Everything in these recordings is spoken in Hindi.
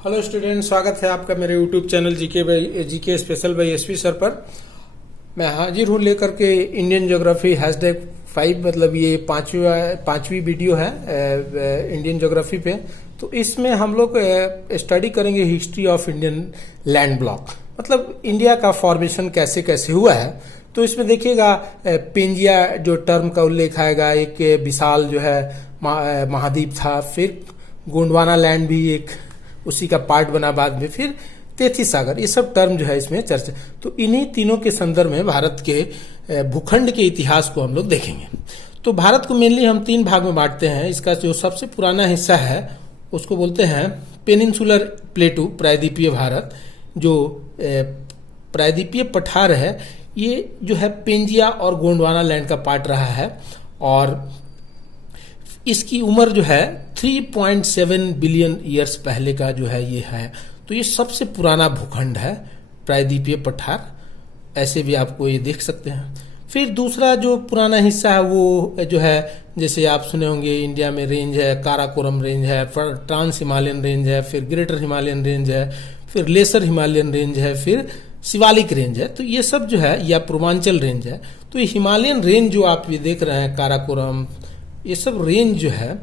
हेलो स्टूडेंट, स्वागत है आपका मेरे YouTube channel GK special by SP sir पर। मैं हाजिर हूँ लेकर के इंडियन ज्योग्राफी #5, मतलब ये पांचवी वीडियो है इंडियन ज्योग्राफी पे। तो इसमें हम लोग स्टडी करेंगे history of Indian land block, मतलब इंडिया का फॉर्मेशन कैसे कैसे हुआ है। तो इसमें देखिएगा पेंजिया जो टर्म का उल्लेख आएगा, एक विशाल जो है महाद्वीप था, फिर गोंडवाना लैंड भी एक उसी का पार्ट बना बाद में, फिर तेथिस सागर, ये सब टर्म जो है इसमें चर्चा। तो इन्हीं तीनों के संदर्भ में भारत के भूखंड के इतिहास को हम लोग देखेंगे। तो भारत को मेनली हम 3 भाग में बांटते हैं। इसका जो सबसे पुराना हिस्सा है उसको बोलते हैं पेनिनसुलर प्लेटू, प्रायद्वीपीय भारत। जो प्रायद्वीपीय पठार है ये जो है पेंजिया और गोंडवाना लैंड का पार्ट रहा है, और इसकी उम्र जो है 3.7 बिलियन ईयर्स पहले का जो है ये है। तो ये सबसे पुराना भूखंड है प्रायद्वीपीय पठार, ऐसे भी आपको ये देख सकते हैं। फिर दूसरा जो पुराना हिस्सा है वो जो है, जैसे आप सुने होंगे इंडिया में रेंज है, काराकोरम रेंज है, ट्रांस हिमालयन रेंज है, फिर ग्रेटर हिमालयन रेंज है, फिर लेसर हिमालयन रेंज है, फिर शिवालिक रेंज है। तो ये सब जो है, या पूर्वांचल रेंज है। तो ये हिमालयन रेंज जो आप ये देख रहे हैं, काराकोरम, ये सब रेंज जो है,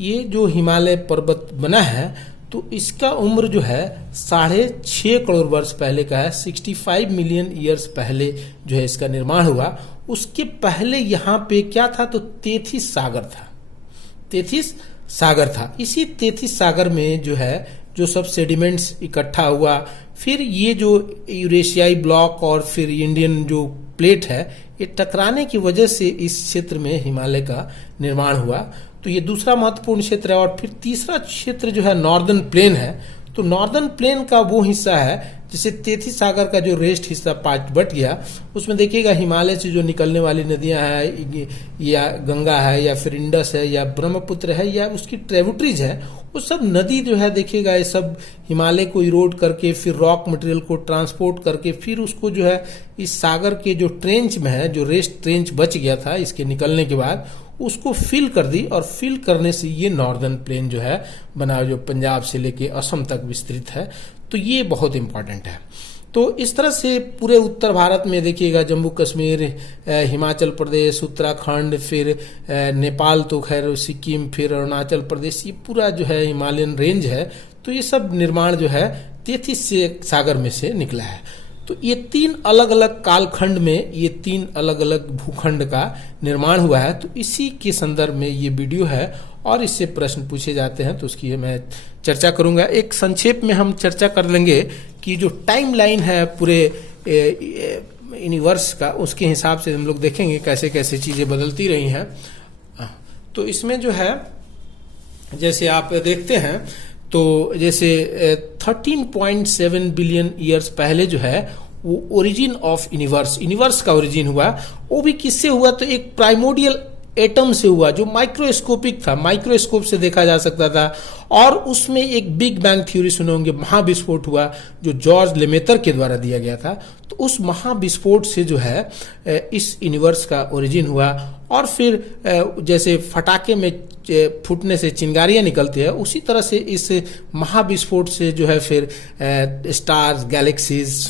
ये जो हिमालय पर्वत बना है, तो इसका उम्र जो है 6.5 करोड़ वर्ष पहले का है। 65 मिलियन ईयर्स पहले जो है इसका निर्माण हुआ। उसके पहले यहाँ पे क्या था, तो तेथिस सागर था। तेथिस सागर था। इसी तेथिस सागर में जो है जो सब सेडिमेंट्स इकट्ठा हुआ, फिर ये जो यूरेशियाई ब्लॉक और फिर इंडियन जो प्लेट है, ये टकराने की वजह से इस क्षेत्र में हिमालय का निर्माण हुआ। तो ये दूसरा महत्वपूर्ण क्षेत्र है। और फिर तीसरा क्षेत्र जो है नॉर्दर्न प्लेन है। तो नॉर्दर्न प्लेन का वो हिस्सा है जिसे तेथिस सागर का जो रेस्ट हिस्सा पार्ट बट गया, उसमें देखिएगा हिमालय से जो निकलने वाली नदियां हैं, या गंगा है, या फिर इंडस है, या ब्रह्मपुत्र है, या उसकी ट्रिब्यूटरीज है, वो सब नदी जो है देखिएगा ये सब हिमालय को इरोड करके, फिर रॉक मटेरियल को ट्रांसपोर्ट करके, फिर उसको जो है इस सागर के जो ट्रेंच में है, जो रेस्ट ट्रेंच बच गया था इसके निकलने के बाद, उसको फिल कर दी। और फिल करने से ये नॉर्दर्न प्लेन जो है बना, जो पंजाब से लेके असम तक विस्तृत है। तो ये बहुत इंपॉर्टेंट है। तो इस तरह से पूरे उत्तर भारत में देखिएगा, जम्मू कश्मीर, हिमाचल प्रदेश, उत्तराखंड, फिर नेपाल, तो खैर सिक्किम, फिर अरुणाचल प्रदेश, ये पूरा जो है हिमालयन रेंज है। तो ये सब निर्माण जो है तेथिस सागर में से निकला है। तो ये 3 अलग अलग कालखंड में ये 3 अलग अलग भूखंड का निर्माण हुआ है। तो इसी के संदर्भ में ये वीडियो है, और इससे प्रश्न पूछे जाते हैं, तो उसकी मैं चर्चा करूंगा। एक संक्षेप में हम चर्चा कर लेंगे कि जो टाइम लाइन है पूरे यूनिवर्स का, उसके हिसाब से हम लोग देखेंगे कैसे कैसे चीजें बदलती रही हैं। तो इसमें जो है, जैसे आप देखते हैं, तो जैसे 13.7 बिलियन ईयर्स पहले जो है वो ओरिजिन ऑफ यूनिवर्स का ओरिजिन हुआ। वो भी किससे हुआ, तो एक प्राइमोडियल एटम से हुआ, जो माइक्रोस्कोपिक था, माइक्रोस्कोप से देखा जा सकता था। और उसमें एक बिग बैंग थ्योरी सुने होंगे, महाविस्फोट हुआ, जो जॉर्ज लेमेटर के द्वारा दिया गया था। तो उस महाविस्फोट से जो है इस यूनिवर्स का ओरिजिन हुआ। और फिर जैसे फटाके में फूटने से चिंगारियां निकलती है, उसी तरह से इस महाविस्फोट से जो है फिर स्टार्स, गैलेक्सीज,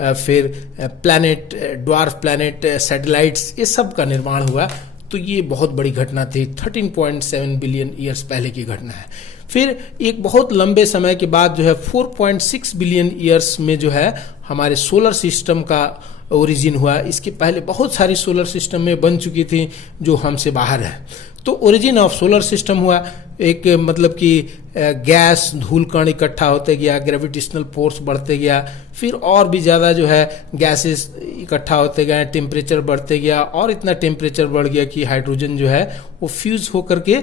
फिर प्लैनेट, ड्वार्फ प्लैनेट, सैटेलाइट्स, ये सब का निर्माण हुआ। तो ये बहुत बड़ी घटना थी, 13.7 बिलियन ईयर्स पहले की घटना है। फिर एक बहुत लंबे समय के बाद जो है 4.6 बिलियन ईयर्स में जो है हमारे सोलर सिस्टम का ओरिजिन हुआ। इसके पहले बहुत सारी सोलर सिस्टम में बन चुकी थी जो हमसे बाहर है। तो ओरिजिन ऑफ सोलर सिस्टम हुआ। एक मतलब कि गैस, धूल कण इकट्ठा होते गया, ग्रेविटेशनल फोर्स बढ़ते गया, फिर और भी ज़्यादा जो है गैसेस इकट्ठा होते गए, टेम्परेचर बढ़ते गया, और इतना टेम्परेचर बढ़ गया कि हाइड्रोजन जो है वो फ्यूज होकर के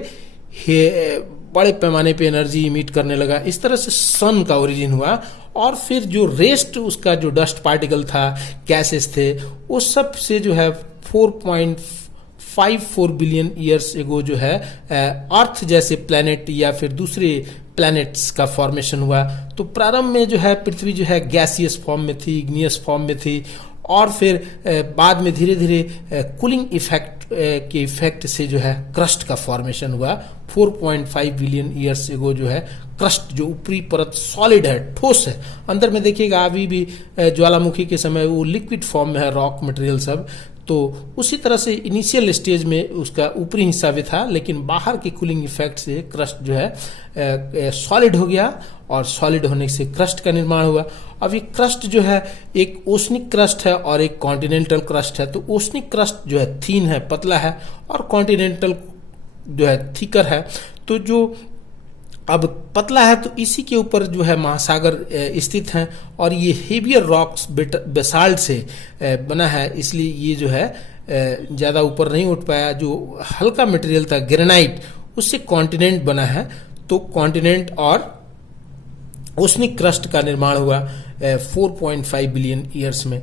बड़े पैमाने पे एनर्जी इमिट करने लगा। इस तरह से सन का ओरिजिन हुआ। और फिर जो रेस्ट उसका जो डस्ट पार्टिकल था, गैसेस थे, वो सब से जो है 4.54 बिलियन ईयर्स एगो जो है अर्थ जैसे प्लैनेट या फिर दूसरे प्लैनेट्स का फॉर्मेशन हुआ। तो प्रारंभ में जो है पृथ्वी जो है गैसियस फॉर्म में थी, इग्नियस फॉर्म में थी, और फिर बाद में धीरे धीरे कूलिंग इफेक्ट के इफेक्ट से जो है क्रस्ट का फॉर्मेशन हुआ। 4.5 बिलियन ईयर्स एगो जो है क्रस्ट जो ऊपरी परत सॉलिड है, ठोस है। अंदर में देखिएगा अभी भी ज्वालामुखी के समय वो लिक्विड फॉर्म में है रॉक मटेरियल सब। तो उसी तरह से इनिशियल स्टेज में उसका ऊपरी हिस्सा भी था, लेकिन बाहर के कूलिंग इफेक्ट से क्रस्ट जो है सॉलिड हो गया और सॉलिड होने से क्रस्ट का निर्माण हुआ। अब ये क्रस्ट जो है एक ओशनिक क्रस्ट है और एक कॉन्टिनेंटल क्रस्ट है। तो ओशनिक क्रस्ट जो है थीन है, पतला है, और कॉन्टिनेंटल जो है थिकर है। तो जो अब पतला है तो इसी के ऊपर जो है महासागर स्थित हैं, और ये हेवियर रॉक्स बेसाल्ट से बना है, इसलिए ये जो है ज़्यादा ऊपर नहीं उठ पाया। जो हल्का मटेरियल था ग्रेनाइट, उससे कॉन्टिनेंट बना है। तो कॉन्टिनेंट और ओशनिक क्रस्ट का निर्माण हुआ 4.5 बिलियन ईयर्स में।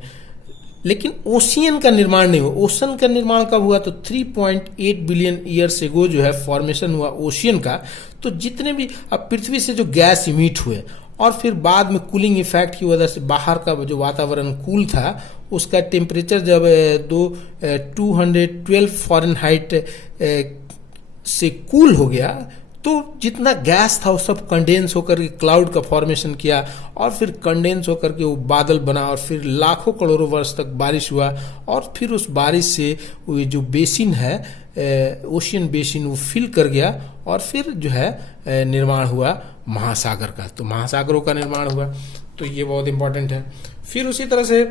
लेकिन ओशियन का निर्माण नहीं हुआ। ओशन का निर्माण कब हुआ? तो 3.8 बिलियन ईयर्स एगो जो है फॉर्मेशन हुआ ओशियन का। तो जितने भी अब पृथ्वी से जो गैस इमिट हुए और फिर बाद में कूलिंग इफेक्ट की वजह से बाहर का जो वातावरण कूल था, उसका टेम्परेचर जब 212 फ़ारेनहाइट से कूल हो गया, तो जितना गैस था वो सब कंडेंस होकर के क्लाउड का फॉर्मेशन किया, और फिर कंडेंस होकर के वो बादल बना, और फिर लाखों करोड़ों वर्ष तक बारिश हुआ, और फिर उस बारिश से वो जो बेसिन है ओशियन बेसिन वो फिल कर गया, और फिर जो है निर्माण हुआ महासागर का। तो महासागरों का निर्माण हुआ। तो ये बहुत इंपॉर्टेंट है। फिर उसी तरह से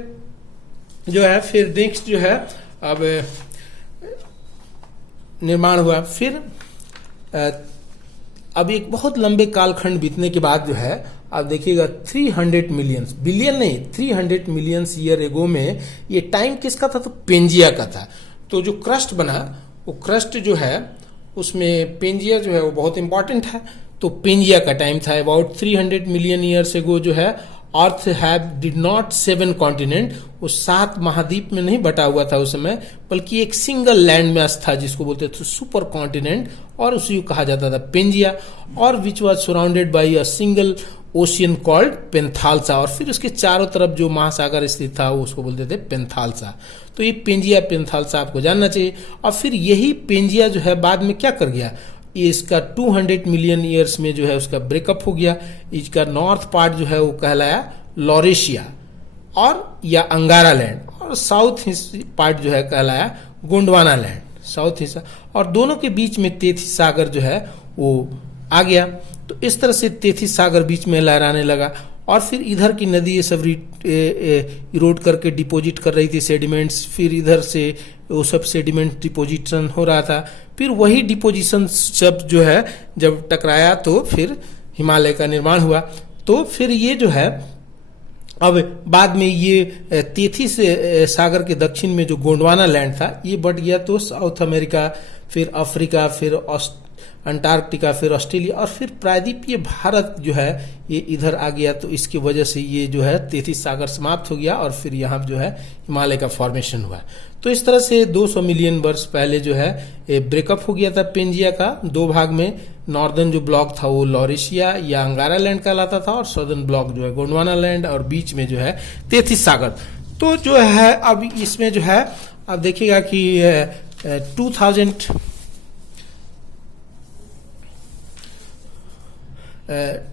जो है फिर नेक्स्ट जो है अब निर्माण हुआ। फिर अब एक बहुत लंबे कालखंड बीतने के बाद जो है आप देखिएगा 300 मिलियन, बिलियन नहीं, 300 मिलियन ईयर एगो में ये टाइम किसका था? तो पेंजिया का था। तो जो क्रस्ट बना, वो क्रस्ट जो है उसमें पेंजिया जो है वो बहुत इंपॉर्टेंट है। तो पेंजिया का टाइम था अबाउट 300 मिलियन ईयर्स एगो जो है अर्थ हैव डिड नॉट 7 कॉन्टिनेंट, वो 7 महाद्वीप में नहीं बटा हुआ था उस समय, बल्कि एक सिंगल लैंड मास था जिसको बोलते थे सुपर कॉन्टिनेंट, और उसी को कहा जाता था पेंजिया, और which was surrounded by a single ocean called Panthalassa, और फिर उसके चारों तरफ जो महासागर स्थित था वो उसको बोलते थे पेंथालसा। तो ये पेंजिया पेंथालसा आपको जानना चाहिए। और फिर यही पेंजिया जो है बाद में क्या कर गया, ये इसका 200 मिलियन ईयर्स में जो है उसका ब्रेकअप हो गया। इसका नॉर्थ पार्ट जो है वो कहलाया लॉरेशिया और या अंगारा लैंड, और साउथ पार्ट जो है कहलाया गोंडवाना लैंड, साउथ हिस्सा, और दोनों के बीच में तेथिस सागर जो है वो आ गया। तो इस तरह से तेथिस सागर बीच में लहराने लगा, और फिर इधर की नदी ये सब इरोड करके डिपोजिट कर रही थी सेडिमेंट्स, फिर इधर से वो सब सेडिमेंट डिपोजिशन हो रहा था। फिर वही डिपोजिशन सब जो है जब टकराया तो फिर हिमालय का निर्माण हुआ। तो फिर ये जो है अब बाद में ये तेथिस सागर के दक्षिण में जो गोंडवाना लैंड था ये बढ़ गया तो साउथ अमेरिका, फिर अफ्रीका, फिर अंटार्कटिका, फिर ऑस्ट्रेलिया, और फिर प्रायद्वीपीय भारत जो है ये इधर आ गया। तो इसकी वजह से ये जो है तेथिस सागर समाप्त हो गया, और फिर यहाँ जो है हिमालय का फॉर्मेशन हुआ। तो इस तरह से 200 मिलियन वर्ष पहले जो है ब्रेकअप हो गया था पेंजिया का 2 भाग में। नॉर्दर्न जो ब्लॉक था वो लॉरेशिया या अंगारा लैंड कहलाता था, और सदर्न ब्लॉक जो है गोंडवाना लैंड, और बीच में जो है तेथिस सागर। तो जो है अब इसमें जो है अब देखिएगा कि 2000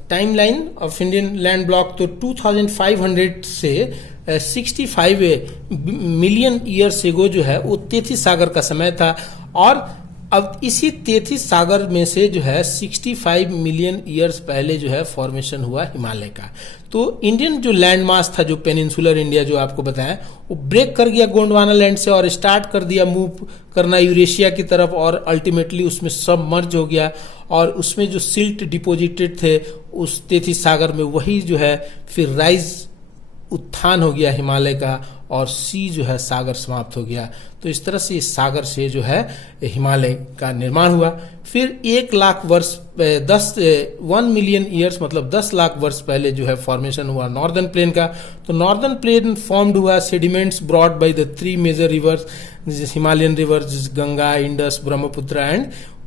timeline of Indian land block, तो 2500 से 65 मिलियन ईयर्स एगो जो है वो तेथिस सागर का समय था। और अब इसी तेथिस सागर में से जो है 65 मिलियन ईयर्स पहले जो है फॉर्मेशन हुआ हिमालय का। तो इंडियन जो लैंड मास था, जो पेनिनसुलर इंडिया जो आपको बताया, वो ब्रेक कर गया गोंडवाना लैंड से और स्टार्ट कर दिया मूव करना यूरेशिया की तरफ, और अल्टीमेटली उसमें सब मर्ज हो गया, और उसमें जो सिल्ट डिपोजिटेड थे उस तेथिस सागर में, वही जो है फिर राइज उत्थान हो गया हिमालय का, और सी जो है सागर समाप्त हो गया। तो इस तरह से इस सागर से जो है हिमालय का निर्माण हुआ। फिर 1 लाख वर्ष 1 मिलियन ईयर्स मतलब 10 लाख वर्ष पहले जो है फॉर्मेशन हुआ नॉर्दर्न प्लेन का। तो नॉर्दर्न प्लेन फॉर्म्ड हुआ sediments brought by the 3 major rivers, Himalayan rivers Ganga, Indus, Brahmaputra, and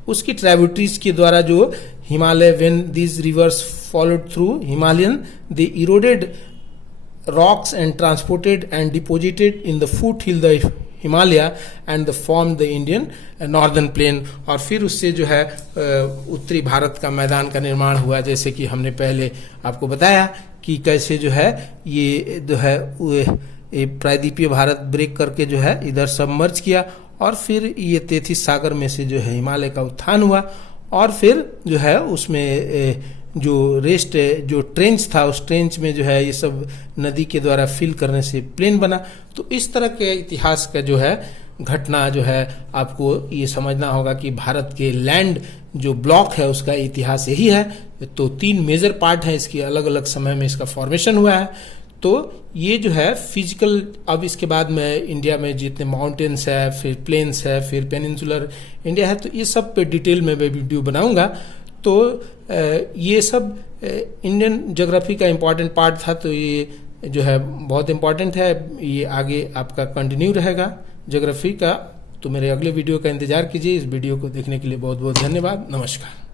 उसकी ट्राइब्यूटरीज के द्वारा जो Himalaya, when these rivers followed through Himalayan, they eroded rocks and transported and deposited in the foothill the Himalaya and the form the Indian northern plain. और फिर उससे जो है उत्तरी भारत का मैदान का निर्माण हुआ, जैसे कि हमने पहले आपको बताया कि कैसे जो है ये जो है प्रायद्वीपीय भारत ब्रेक करके जो है इधर सबमर्ज किया, और फिर ये तेथिस सागर में से जो है हिमालय का उत्थान हुआ, और फिर जो है उसमें जो रेस्ट जो ट्रेंच था उस ट्रेंच में जो है ये सब नदी के द्वारा फिल करने से प्लेन बना। तो इस तरह के इतिहास का जो है घटना जो है आपको ये समझना होगा कि भारत के लैंड जो ब्लॉक है उसका इतिहास यही है। तो 3 मेजर पार्ट है इसकी, अलग अलग समय में इसका फॉर्मेशन हुआ है। तो ये जो है फिजिकल, अब इसके बाद में इंडिया में जितने माउंटेन्स है, फिर प्लेन्स है, फिर पेनिनसुलर इंडिया है, तो ये सब पे डिटेल में मैं वीडियो बनाऊंगा। तो ये सब इंडियन ज्योग्राफी का इम्पोर्टेंट पार्ट था, तो ये जो है बहुत इम्पोर्टेंट है, ये आगे आपका कंटिन्यू रहेगा ज्योग्राफी का। तो मेरे अगले वीडियो का इंतजार कीजिए। इस वीडियो को देखने के लिए बहुत बहुत धन्यवाद। नमस्कार।